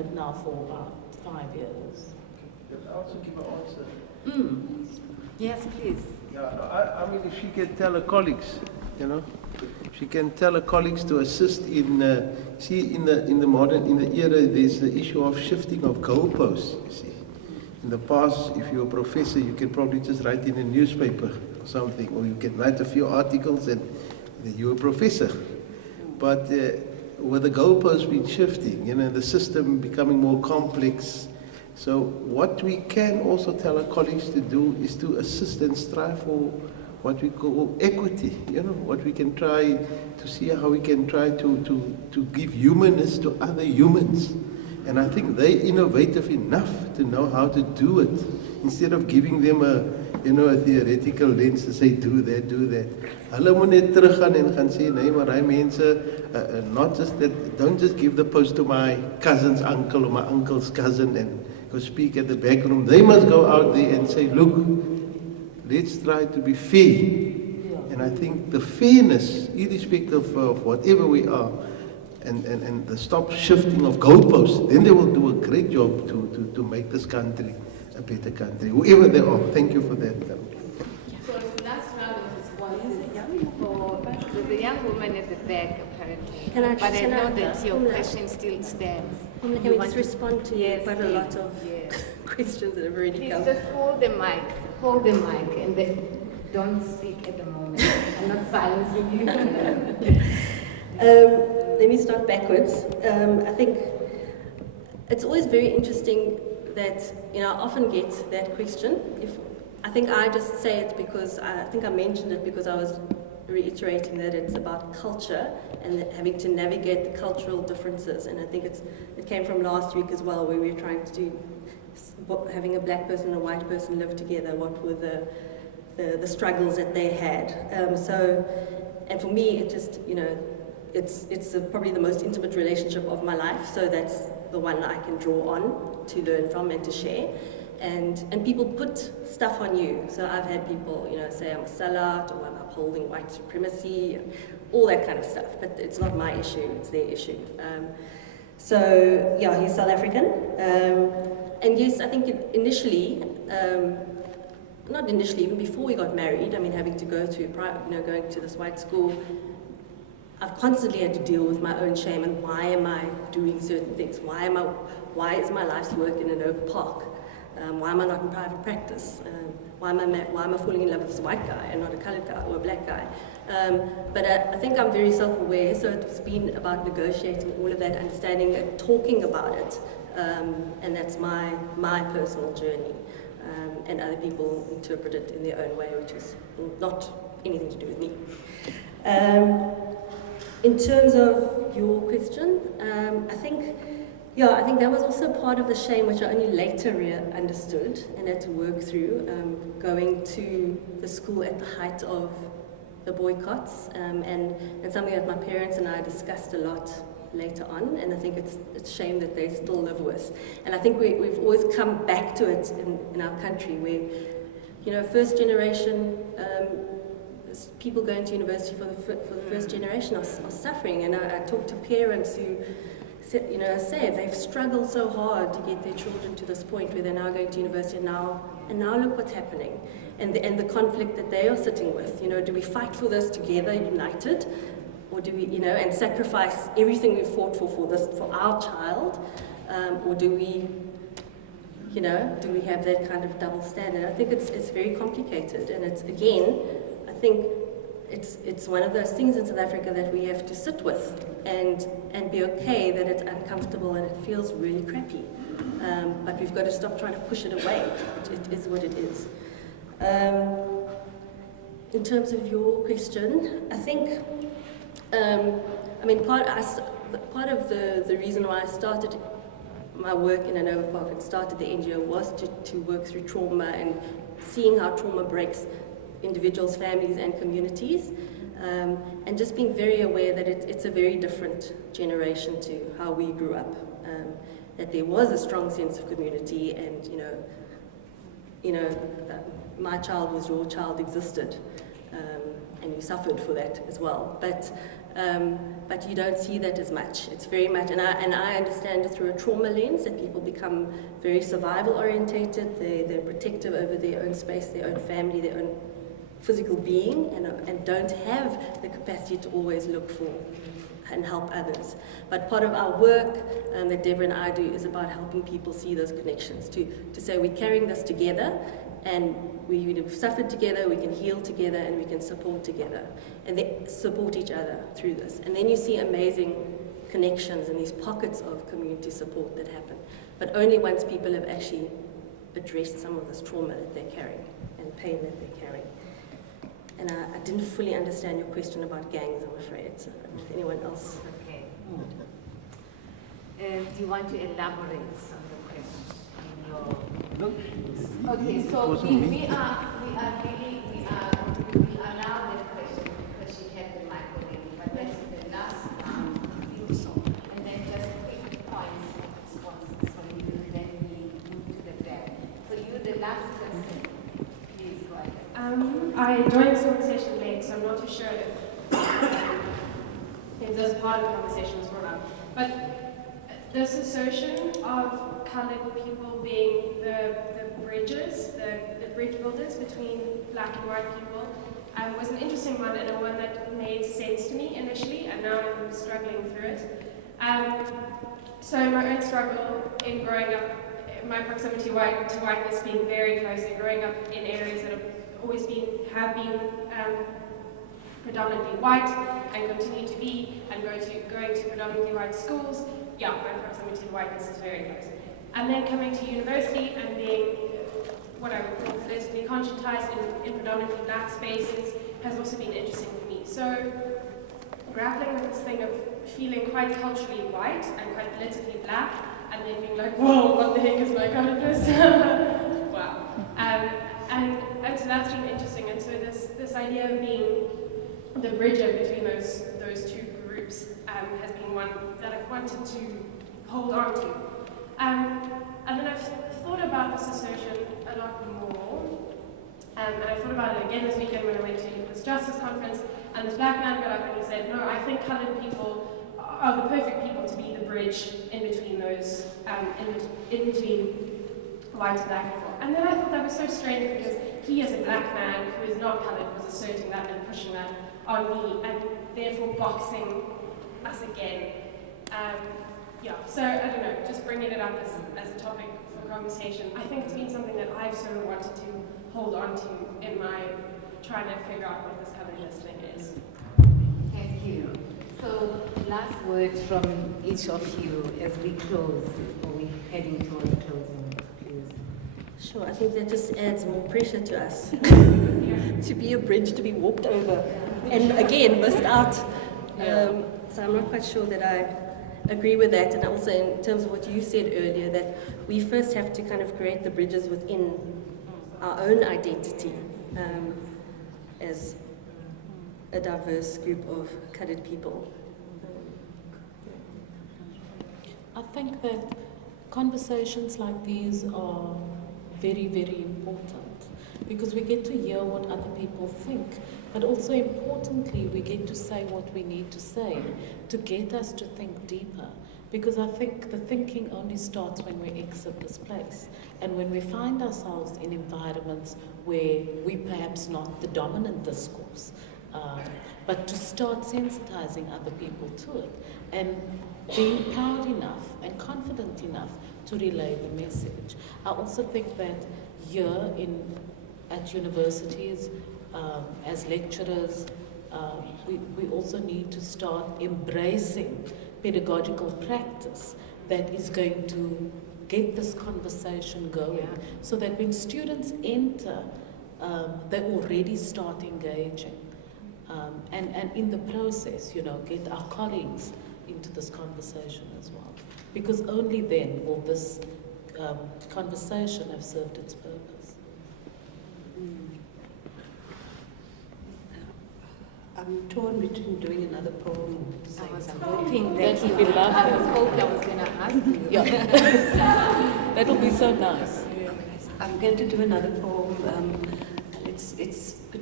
it now for about 5 years. Can I also give an answer? Yes, please. Yeah, no, I mean, if she can tell her colleagues, you know, she can tell her colleagues to assist in, see, in the era, there's the issue of shifting of goalposts, you see. In the past, if you're a professor, you can probably just write in a newspaper or something, or you can write a few articles and you're a professor. But with the goalposts been shifting, you know, the system becoming more complex. So what we can also tell our colleagues to do is to assist and strive for what we call equity, you know, what we can try to see how we can try to give humanness to other humans. And I think they're innovative enough to know how to do it, instead of giving them a, you know, a theoretical lens to say, do that, do that. Hulle moet net teruggaan en gaan sê, nee, maar hy mense, not just that, don't just give the post to my cousin's uncle or my uncle's cousin and go speak at the back room. They must go out there and say, look, let's try to be fair. And I think the fairness, irrespective of whatever we are, and the stop shifting of goalposts, then they will do a great job to make this country a better country, whoever they are. Thank you for that. So the last round of responses for the young woman at the back, apparently. But I know that your question still stands. Can we just respond to quite a lot of questions that have already come? Just hold the mic, and then don't speak at the moment. I'm not silencing you. Let me start backwards. I think it's always very interesting that, you know, I often get that question. I think I just say it because I think I mentioned it because I was reiterating that it's about culture and having to navigate the cultural differences. And I think it came from last week as well, where we were trying to do having a black person and a white person live together. What were the struggles that they had? And for me, it just, you know, it's probably the most intimate relationship of my life, so that's the one I can draw on to learn from and to share. And people put stuff on you. So I've had people, you know, say I'm a sellout or I'm upholding white supremacy, and all that kind of stuff. But it's not my issue; it's their issue. So yeah, he's South African, and yes, I think initially. Not initially, even before we got married, I mean, having to go to going to this white school, I've constantly had to deal with my own shame and why am I doing certain things? Why is my life's work in an open park? Why am I not in private practice? Why am I falling in love with this white guy and not a colored guy or a black guy? But I think I'm very self-aware, so it's been about negotiating all of that, understanding it, talking about it, and that's my personal journey. And other people interpret it in their own way, which is not anything to do with me. In terms of your question, I think that was also part of the shame which I only later understood and had to work through, going to the school at the height of the boycotts, and something that my parents and I discussed a lot later on, and I think it's a shame that they still live with. And I think we've always come back to it in our country where, you know, first generation, people going to university for the first generation are suffering. And I talk to parents who, you know, say they've struggled so hard to get their children to this point where they're now going to university, and now look what's happening, and the conflict that they are sitting with. You know, do we fight for this together, united? Or do we, you know, and sacrifice everything we fought for our child, or do we, you know, do we have that kind of double standard? I think it's very complicated, and it's, again, I think it's one of those things in South Africa that we have to sit with and be okay that it's uncomfortable and it feels really crappy, but we've got to stop trying to push it away. It is what it is. In terms of your question, I think. I mean, part of the reason why I started my work in Nova Park and started the NGO was to work through trauma and seeing how trauma breaks individuals, families, and communities, and just being very aware that it's a very different generation to how we grew up. That there was a strong sense of community, and my child was your child existed. And you suffered for that as well. But but you don't see that as much. It's very much, and I understand it through a trauma lens, that people become very survival orientated, they're protective over their own space, their own family, their own physical being, and don't have the capacity to always look for and help others. But part of our work that Deborah and I do is about helping people see those connections, to say we're carrying this together, and we've suffered together, we can heal together, and we can support together, and then support each other through this. And then you see amazing connections and these pockets of community support that happen, but only once people have actually addressed some of this trauma that they're carrying and pain that they're carrying. And I didn't fully understand your question about gangs, I'm afraid. So if anyone else. Okay. Do you want to elaborate on the question in your? No. Okay, so we allow that question because she had the mic already, but that's the last and then just quick points of responses from you, then we move to the back. So you, the last person, please go ahead. I joined this conversation late, so I'm not too sure if this part of the conversation was brought up. But this assertion of coloured people being the bridges, the bridge builders between black and white people, was an interesting one, and one that made sense to me initially, and now I'm struggling through it. So my own struggle in growing up, my proximity to whiteness being very close, and growing up in areas that have been predominantly white and continue to be, and going to predominantly white schools, yeah, my proximity to whiteness is very close. And then coming to university and being what I would call politically conscientized in predominantly black spaces has also been interesting for me. So grappling with this thing of feeling quite culturally white and quite politically black, and then being like, whoa, what the heck is my coloredness? Wow. And so that's been interesting. And so this idea of being the bridger between those two groups has been one that I've wanted to hold on to. And then I've thought about this assertion a lot more. And I thought about it again this weekend when I went to this justice conference, and this black man got up and he said, no, I think coloured people are the perfect people to be the bridge in between those, in between white and black people. And then I thought that was so strange because he, as a black man who is not coloured, was asserting that and pushing that on me, and therefore boxing us again. Yeah, so I don't know, just bringing it up as a topic for conversation. I think it's been something that I've sort of wanted to hold on to in my trying to figure out what this coloredness thing is. Thank you. So, last words from each of you as we close, or we're heading towards closing, please. Sure, I think that just adds more pressure to us to be a bridge to be walked over and again missed out. So I'm not quite sure that I agree with that, and also in terms of what you said earlier, that we first have to kind of create the bridges within our own identity as a diverse group of coloured people. I think that conversations like these are very, very important because we get to hear what other people think, but also importantly, we get to say what we need to say to get us to think deeper. Because I think the thinking only starts when we exit this place and when we find ourselves in environments where we perhaps not the dominant discourse, but to start sensitizing other people to it and being proud enough and confident enough to relay the message. I also think that here at universities, as lecturers, we also need to start embracing pedagogical practice that is going to get this conversation going, so that when students enter, they already start engaging. And in the process, get our colleagues into this conversation as well. Because only then will this conversation have served its purpose. I'm torn between doing another poem. I was hoping that would be lovely. I was hoping I was going to ask you. Yeah. That'll be so nice. I'm going to do another poem.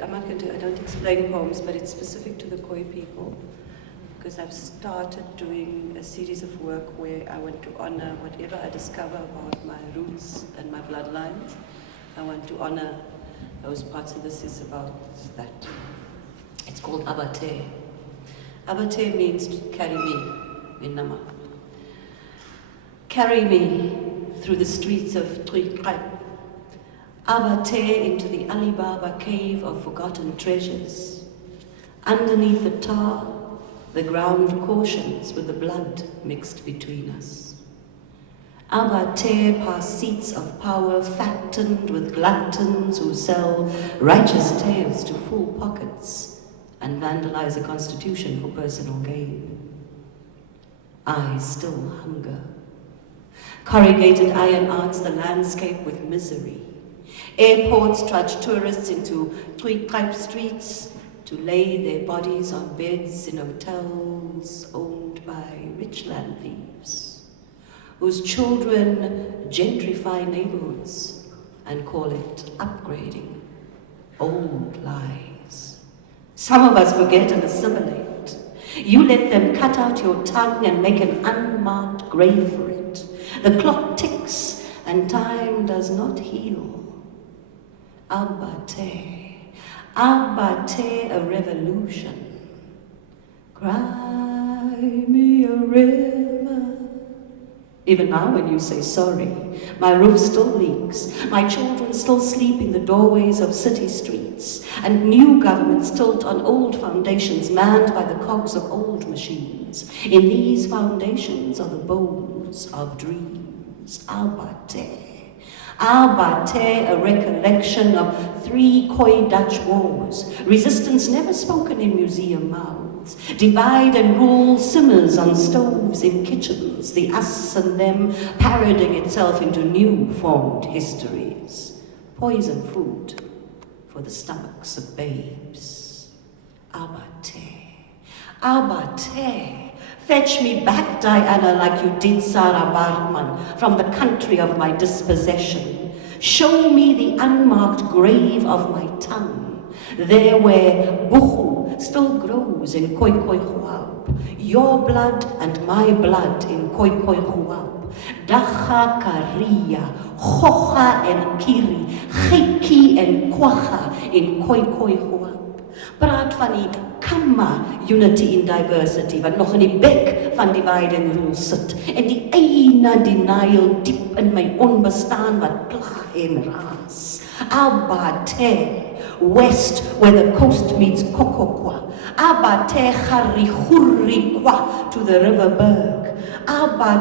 I'm not going to, I don't explain poems, but it's specific to the Khoi people. because I've started doing a series of work where I want to honor whatever I discover about my roots and my bloodlines. I want to honor those parts of this is about that. It's called Abate. Abate means to carry me, in Nama. Carry me through the streets of Tuikai. Abate into the Alibaba cave of forgotten treasures. Underneath the tar, the ground cautions with the blood mixed between us. Abate past seats of power fattened with gluttons who sell righteous tales to full pockets and vandalize a constitution for personal gain. I still hunger. Corrugated iron arts the landscape with misery. Airports trudge tourists into Tuikai streets to lay their bodies on beds in hotels owned by rich land thieves, whose children gentrify neighborhoods and call it upgrading. Old lies. Some of us forget and assimilate. You let them cut out your tongue and make an unmarked grave for it. The clock ticks and time does not heal. Abate, Abate, a revolution. Cry me a river. Even now when you say sorry, my roof still leaks, my children still sleep in the doorways of city streets, and new governments tilt on old foundations manned by the cogs of old machines. In these foundations are the bones of dreams. Abate. Abate, a recollection of 3 Khoi Dutch wars, resistance never spoken in museum mouths, divide and rule simmers on stoves in kitchens, the us and them parodying itself into new formed histories, poison food for the stomachs of babes. Abate, Abate. Fetch me back, Diana, like you did Sarah Barman, from the country of my dispossession. Show me the unmarked grave of my tongue, there where buchu still grows in Khoi Khoi Huab, your blood and my blood in Khoi Khoi Huab. Dacha Karia, Chocha and Kiri, Chiki and Kwacha in Khoi Khoi Huab. Praat van die Kamma, unity in diversity, wat nog in die bek van divide and rule sit, en die eina denial diep in my onbestaan wat plag en raas. Abate, west where the coast meets Kokokwa. Abate Harihurikwa to the river Berg. Abate